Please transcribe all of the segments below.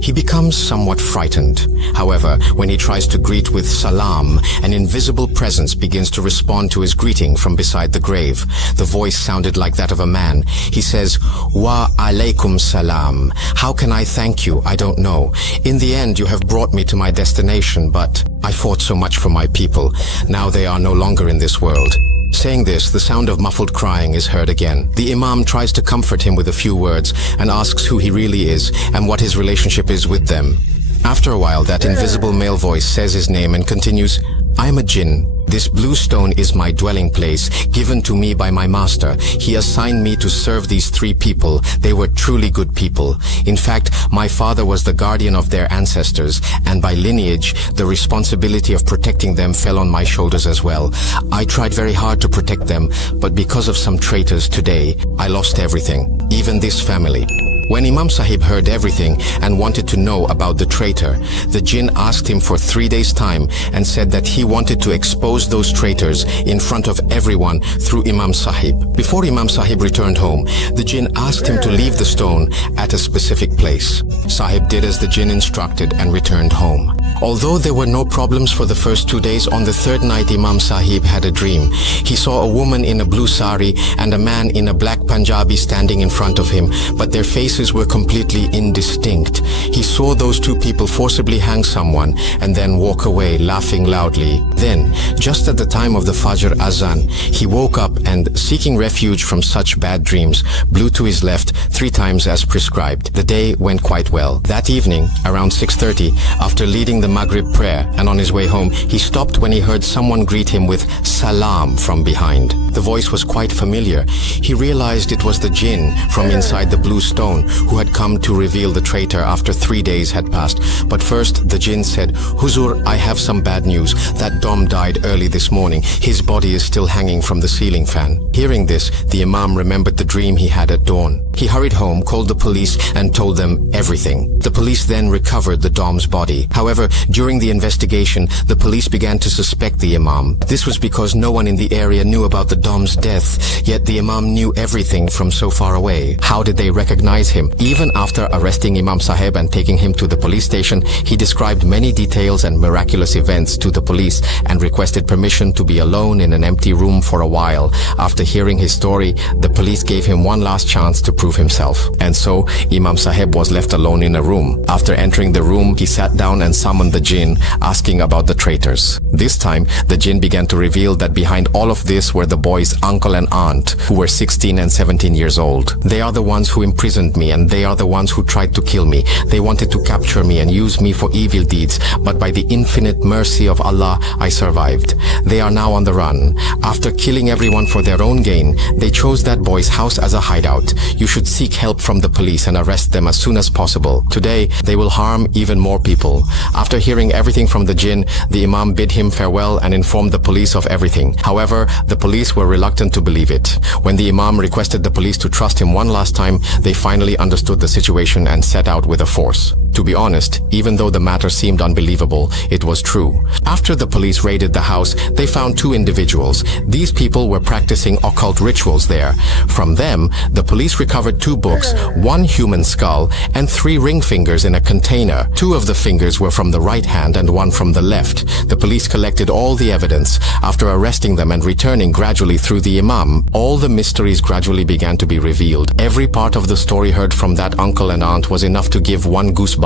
He becomes somewhat frightened. However, when he tries to greet with salam, an invisible presence begins to respond to his greeting from beside the grave. The voice sounded like that of a man. He says, "Wa alaikum salam. How can I thank you? I don't know. In the end, you have brought me to my destination, but I fought so much for my people. Now they are no longer in this world." Saying this, the sound of muffled crying is heard again. The Imam tries to comfort him with a few words and asks who he really is and what his relationship is with them. After a while, that invisible male voice says his name and continues, "I am a jinn. This blue stone is my dwelling place, given to me by my master. He assigned me to serve these 3 people. They were truly good people. In fact, my father was the guardian of their ancestors, and by lineage, the responsibility of protecting them fell on my shoulders as well. I tried very hard to protect them, but because of some traitors today, I lost everything, even this family." When Imam Sahib heard everything and wanted to know about the traitor, the jinn asked him for 3 days' time and said that he wanted to expose those traitors in front of everyone through Imam Sahib. Before Imam Sahib returned home, the jinn asked him to leave the stone at a specific place. Sahib did as the jinn instructed and returned home. Although there were no problems for the first 2 days, on the 3rd night Imam Sahib had a dream. He saw a woman in a blue sari and a man in a black Punjabi standing in front of him, but their faces were completely indistinct. He saw those 2 people forcibly hang someone and then walk away laughing loudly. Then, just at the time of the Fajr Azan, he woke up and, seeking refuge from such bad dreams, blew to his left 3 times as prescribed. The day went quite well. That evening, around 6:30, after leading the Maghrib prayer and on his way home, he stopped when he heard someone greet him with salam from behind. The voice was quite familiar. He realized it was the jinn from inside the blue stone who had come to reveal the traitor after 3 days had passed. But first, the jinn said, "Huzur, I have some bad news. That Dom died early this morning. His body is still hanging from the ceiling fan." Hearing this, the Imam remembered the dream he had at dawn. He hurried home, called the police, and told them everything. The police then recovered the Dom's body. However, during the investigation, the police began to suspect the Imam. This was because no one in the area knew about the Dom's death, yet the Imam knew everything from so far away. How did they recognize him? Even after arresting Imam Sahib and taking him to the police station, he described many details and miraculous events to the police and requested permission to be alone in an empty room for a while. After hearing his story, the police gave him one last chance to prove himself. And so, Imam Sahib was left alone in a room. After entering the room, he sat down and summoned the jinn, asking about the traitors. This time, the jinn began to reveal that behind all of this were the boy's uncle and aunt, who were 16 and 17 years old. "They are the ones who imprisoned me, and they are the ones who tried to kill me. They wanted to capture me and use me for evil deeds, but by the infinite mercy of Allah, I survived. They are now on the run. After killing everyone for their own gain, they chose that boy's house as a hideout. You should seek help from the police and arrest them as soon as possible. Today, they will harm even more people." After hearing everything from the jinn, the Imam bid him farewell and informed the police of everything. However, the police were reluctant to believe it. When the Imam requested the police to trust him one last time, they finally understood the situation and set out with a force. To be honest, even though the matter seemed unbelievable, it was true. After the police raided the house, they found 2 individuals. These people were practicing occult rituals there. From them, the police recovered 2 books, 1 human skull, and 3 ring fingers in a container. 2 of the fingers were from the right hand and 1 from the left. The police collected all the evidence. After arresting them and returning gradually through the Imam, all the mysteries gradually began to be revealed. Every part of the story heard from that uncle and aunt was enough to give one goosebumps.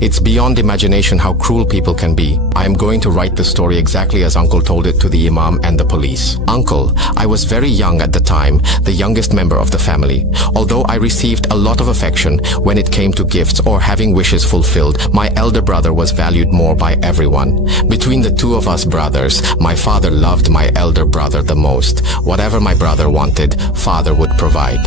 It's beyond imagination how cruel people can be. I am going to write the story exactly as Uncle told it to the Imam and the police. "Uncle, I was very young at the time, the youngest member of the family. Although I received a lot of affection when it came to gifts or having wishes fulfilled, my elder brother was valued more by everyone. Between the 2 of us brothers, my father loved my elder brother the most. Whatever my brother wanted, father would provide.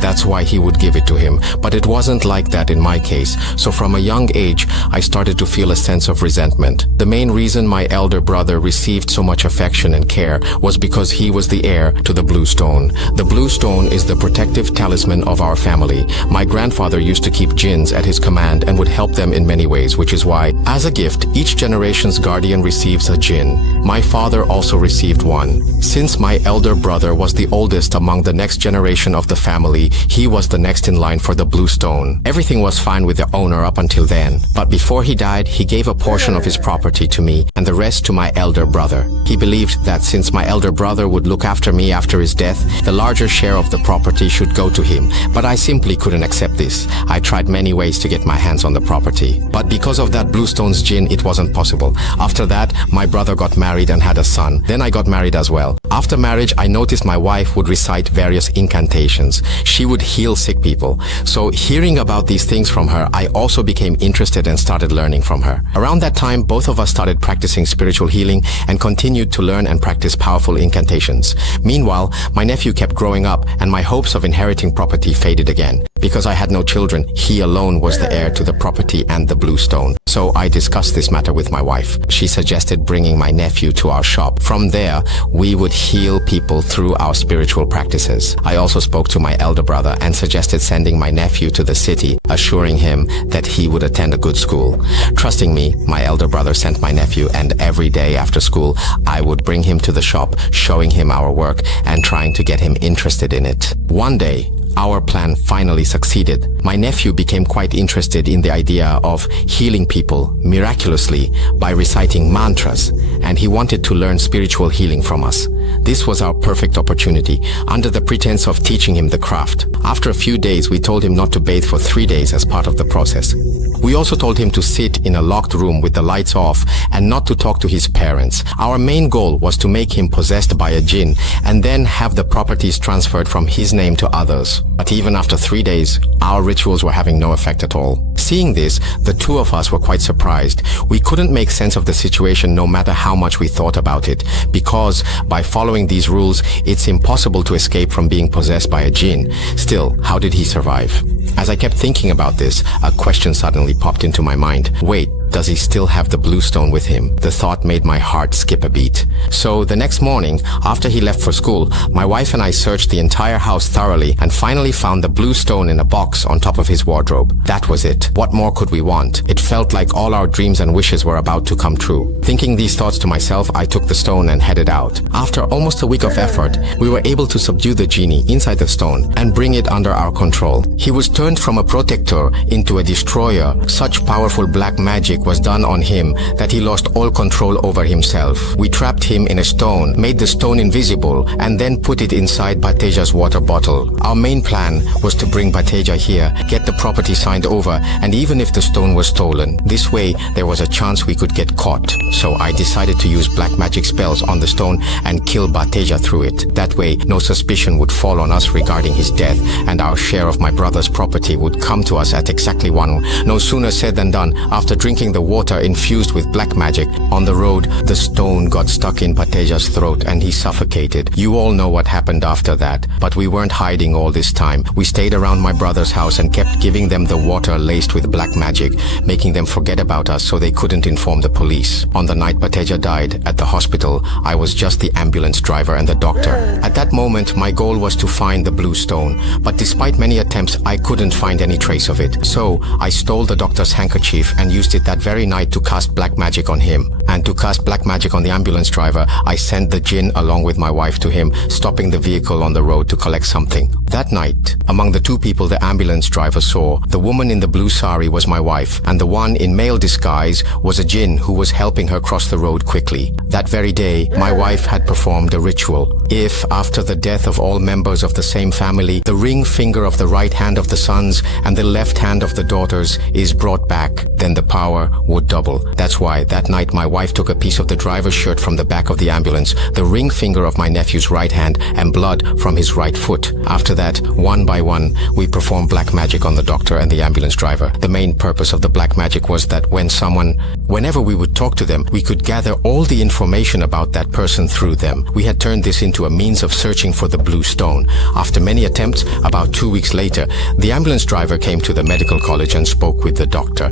That's why he would give it to him. But it wasn't like that in my case. So from a young age, I started to feel a sense of resentment. The main reason my elder brother received so much affection and care was because he was the heir to the blue stone. The blue stone is the protective talisman of our family. My grandfather used to keep jinns at his command and would help them in many ways, which is why, as a gift, each generation's guardian receives a jinn. My father also received one. Since my elder brother was the oldest among the next generation of the family, Naturally, he was the next in line for the blue stone. Everything was fine with the owner up until then. But before he died, he gave a portion of his property to me and the rest to my elder brother. He believed that since my elder brother would look after me after his death, the larger share of the property should go to him. But I simply couldn't accept this. I tried many ways to get my hands on the property. But because of that blue stone's jinn, it wasn't possible. After that, my brother got married and had a son. Then I got married as well. After marriage, I noticed my wife would recite various incantations. She would heal sick people. So hearing about these things from her, I also became interested and started learning from her. Around that time, both of us started practicing spiritual healing and continued to learn and practice powerful incantations. Meanwhile, my nephew kept growing up and my hopes of inheriting property faded again. Because I had no children, he alone was the heir to the property and the blue stone. So I discussed this matter with my wife. She suggested bringing my nephew to our shop. From there, we would heal people through our spiritual practices. I also spoke to my elder brother and suggested sending my nephew to the city, assuring him that he would attend a good school. Trusting me, my elder brother sent my nephew, and every day after school, I would bring him to the shop, showing him our work and trying to get him interested in it. One day, our plan finally succeeded. My nephew became quite interested in the idea of healing people miraculously by reciting mantras, and he wanted to learn spiritual healing from us. This was our perfect opportunity, under the pretense of teaching him the craft. After a few days, we told him not to bathe for 3 days as part of the process. We also told him to sit in a locked room with the lights off and not to talk to his parents. Our main goal was to make him possessed by a jinn and then have the properties transferred from his name to others. But even after 3 days, our rituals were having no effect at all. Seeing this, the two of us were quite surprised. We couldn't make sense of the situation no matter how much we thought about it, because by following these rules, it's impossible to escape from being possessed by a jinn. Still, how did he survive? As I kept thinking about this, a question suddenly popped into my mind. Wait, does he still have the blue stone with him? The thought made my heart skip a beat. So the next morning, after he left for school, my wife and I searched the entire house thoroughly and finally found the blue stone in a box on top of his wardrobe. That was it. What more could we want? It felt like all our dreams and wishes were about to come true. Thinking these thoughts to myself, I took the stone and headed out. After almost a week of effort, we were able to subdue the genie inside the stone and bring it under our control. He was turned from a protector into a destroyer. Such powerful black magic was done on him that he lost all control over himself. We trapped him in a stone, made the stone invisible, and then put it inside Bateja's water bottle. Our main plan was to bring Bateja here, get the property signed over, and even if the stone was stolen, this way there was a chance we could get caught. So I decided to use black magic spells on the stone and kill Bateja through it. That way, no suspicion would fall on us regarding his death, and our share of my brother's property would come to us at exactly 1. No sooner said than done. After drinking the water infused with black magic, on the road, the stone got stuck in Bateja's throat and he suffocated. You all know what happened after that, but we weren't hiding all this time. We stayed around my brother's house and kept giving them the water laced with black magic, making them forget about us so they couldn't inform the police. On the night Bateja died at the hospital, I was just the ambulance driver and the doctor. At that moment, my goal was to find the blue stone, but despite many attempts, I couldn't find any trace of it. So I stole the doctor's handkerchief and used it that very night to cast black magic on him. And to cast black magic on the ambulance driver, I sent the jinn along with my wife to him, stopping the vehicle on the road to collect something. That night, among the 2 people the ambulance driver saw, the woman in the blue sari was my wife, and the one in male disguise was a jinn who was helping her cross the road quickly. That very day, my wife had performed a ritual. If, after the death of all members of the same family, the ring finger of the right hand of the sons and the left hand of the daughters is brought back, then the power would double. That's why that night my wife took a piece of the driver's shirt from the back of the ambulance, the ring finger of my nephew's right hand, and blood from his right foot. After that, one by one, we performed black magic on the doctor and the ambulance driver. The main purpose of the black magic was that whenever we would talk to them, we could gather all the information about that person through them. We had turned this into a means of searching for the blue stone. After many attempts, about 2 weeks later, the ambulance driver came to the medical college and spoke with the doctor.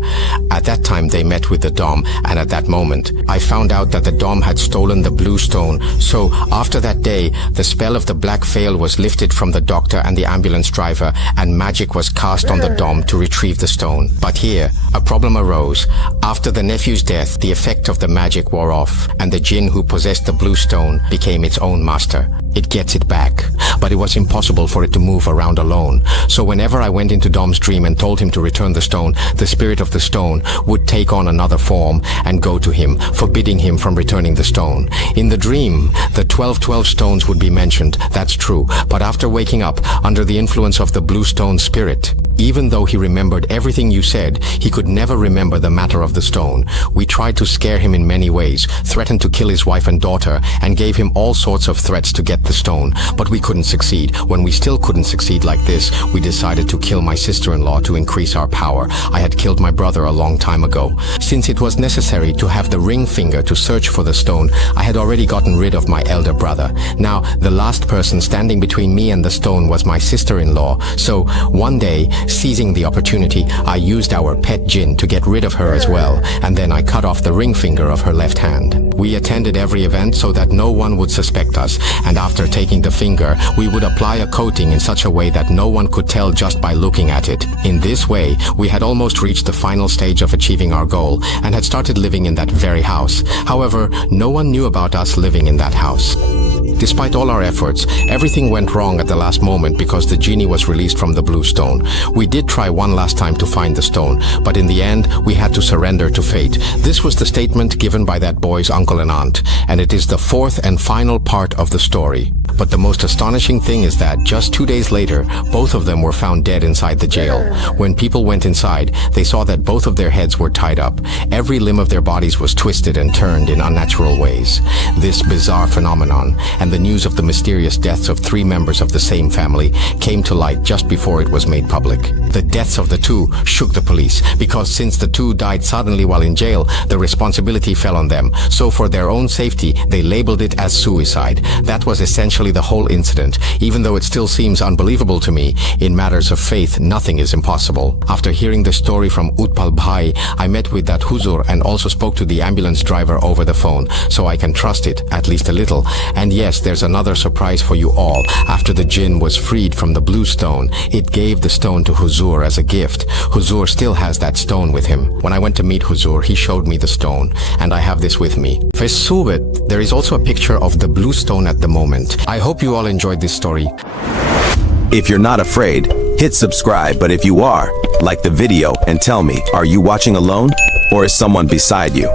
At that time, they met with the Dom, and at that moment, I found out that the Dom had stolen the blue stone. So after that day, the spell of the black veil was lifted from the doctor and the ambulance driver, and magic was cast on the Dom to retrieve the stone. But here, a problem arose. After the nephew's death, the effect of the magic wore off, and the jinn who possessed the blue stone became its own master. It gets it back. But but it was impossible for it to move around alone. So whenever I went into Dom's dream and told him to return the stone, the spirit of the stone would take on another form and go to him, forbidding him from returning the stone. In the dream, the 12 stones would be mentioned, that's true, but after waking up, under the influence of the blue stone spirit, even though he remembered everything you said, he could never remember the matter of the stone. We tried to scare him in many ways, threatened to kill his wife and daughter, and gave him all sorts of threats to get the stone, but we couldn't succeed. When we still couldn't succeed like this, we decided to kill my sister-in-law to increase our power. I had killed my brother a long time ago. Since it was necessary to have the ring finger to search for the stone, I had already gotten rid of my elder brother. Now, the last person standing between me and the stone was my sister-in-law, so one day, seizing the opportunity, I used our pet jinn to get rid of her as well, and then I cut off the ring finger of her left hand. We attended every event so that no one would suspect us, and after taking the finger, we would apply a coating in such a way that no one could tell just by looking at it. In this way, we had almost reached the final stage of achieving our goal, and had started living in that very house. However, no one knew about us living in that house. Despite all our efforts, everything went wrong at the last moment because the genie was released from the blue stone. We did try one last time to find the stone, but in the end, we had to surrender to fate. This was the statement given by that boy's uncle and aunt, and it is the fourth and final part of the story. But the most astonishing thing is that just 2 days later, both of them were found dead inside the jail. When people went inside, they saw that both of their heads were tied up. Every limb of their bodies was twisted and turned in unnatural ways. This bizarre phenomenon, and the news of the mysterious deaths of 3 members of the same family, came to light just before it was made public. The deaths of the 2 shook the police, because since the 2 died suddenly while in jail, the responsibility fell on them. So for their own safety, they labeled it as suicide. That was essentially the whole incident. Even though it still seems unbelievable to me, in matters of faith, nothing is impossible. After hearing the story from Utpal Bhai, I met with that Huzur and also spoke to the ambulance driver over the phone, so I can trust it, at least a little. And yes, there's another surprise for you all. After the jinn was freed from the blue stone, it gave the stone to Huzur as a gift. Huzur still has that stone with him. When I went to meet Huzur, he showed me the stone, and I have this with me. Fesubet, there is also a picture of the blue stone at the moment. I hope you all enjoyed this story. If you're not afraid, hit subscribe, but if you are, like the video and tell me, are you watching alone or is someone beside you?